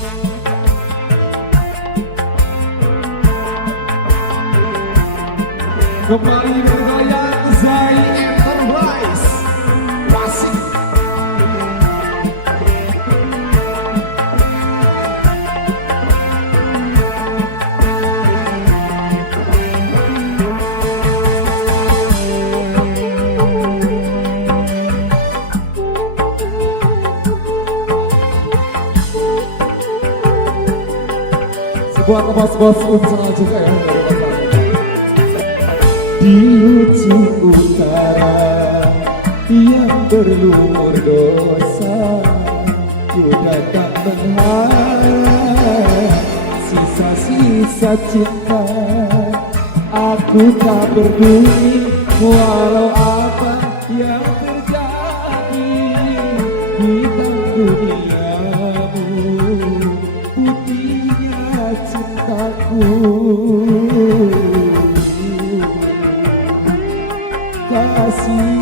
Kembali bergoyang Zai Enterprise Wasik. Sebuah bos-bos internal juga ya dari di ujung utara yang berlumur dosa, ku datang mengharap sisa-sisa cinta. Aku tak peduli walau apa yang terjadi di duniamu, putihnya cintaku. Kasih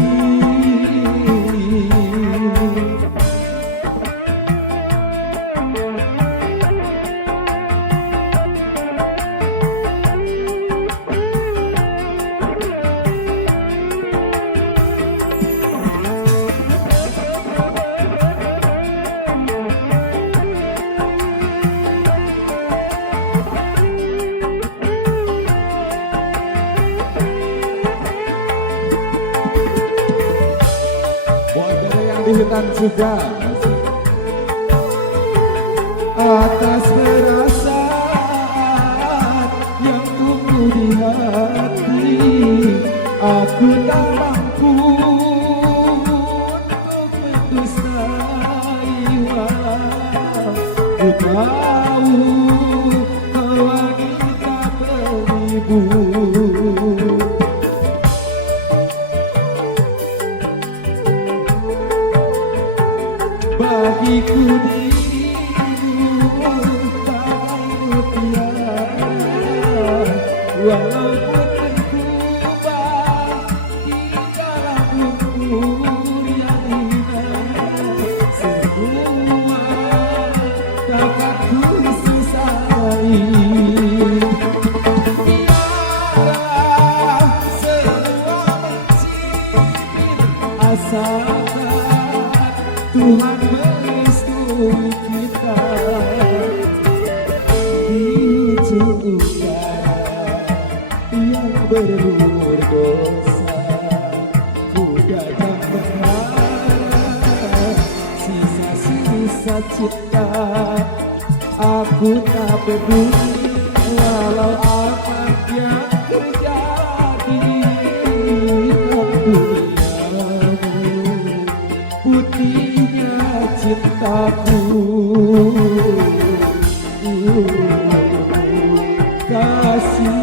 di hutan juga atas perasaan yang tumbuh di hati. Aku tak mampu untuk mendustai walau ku tahu kau wanita penghibur. Bagiku dirimu bagai mutiara, walaupun terkubur di dalam lumpur yang hina. Semua dapat ku sesali, biarlah semua mencibir asalkan Tuhan merestui kita. Di ujung utara yang berlumur dosa, ku datang mengharap sisa-sisa cinta. Aku tak peduli walau apa yang terjadi dalam duniamu, putihnya cintaku. Kasih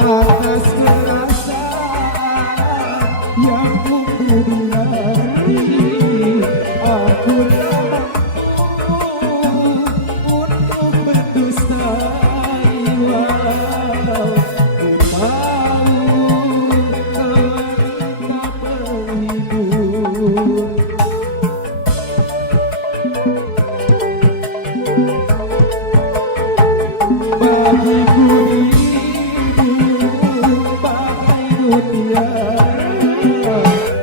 atas perasaan yang tumbuh di hati. Aku tak mampu untuk mendustai walau ku tahu kau wanita penghibur. Bagiku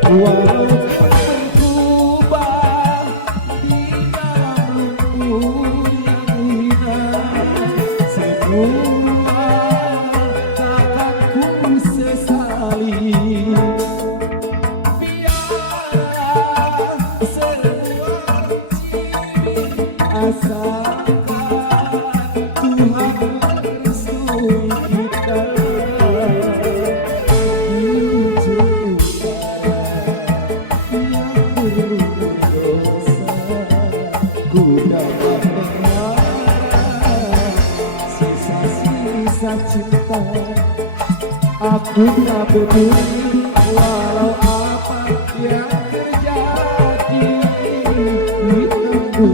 walaupun terkubur di dalam lumpur yang hina. Semua takkan ku sesali, biarlah semua mencibir asalkan Tuhan merestui kita. ku dapat dengar sisa-sisa cinta. Aku tak peduli walau apa yang terjadi di tembunamu,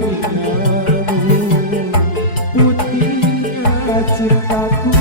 putihnya cintaku.